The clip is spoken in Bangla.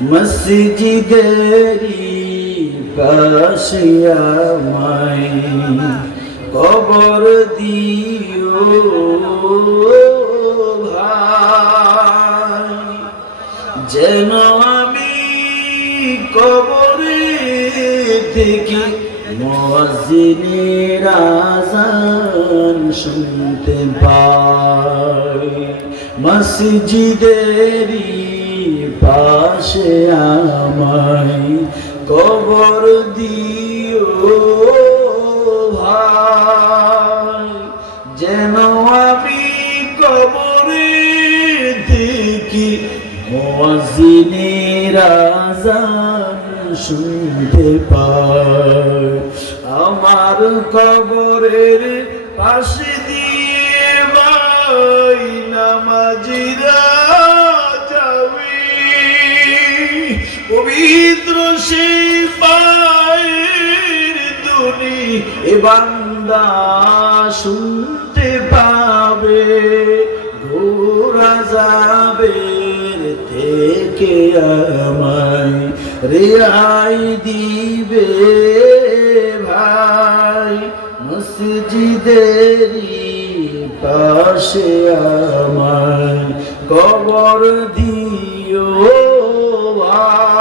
মসজিদেরি পাশে আমায় কবর দিও ভাই, যেন আমি কবরে থেকে মুয়াজ্জিনের আযান শুনতে পাই। মসজিদেরি পাশে আমায় কবর দিও ভাই, যেন আমি কবরে দেখি মুয়াজ্জিনের আযান শুনতে পাই। আমার কবরের পাশে দিয়ে ভাই নামাজিরা যাবে, পবিত্র সেই পায়ের ধ্বনি এ বান্দা শুনতে পাবে। ঘোর আযাবের থেকে আমায় রেহাই দিবে ভাই, মসজিদেরি পাশে আমায় কবর দিও ভাই।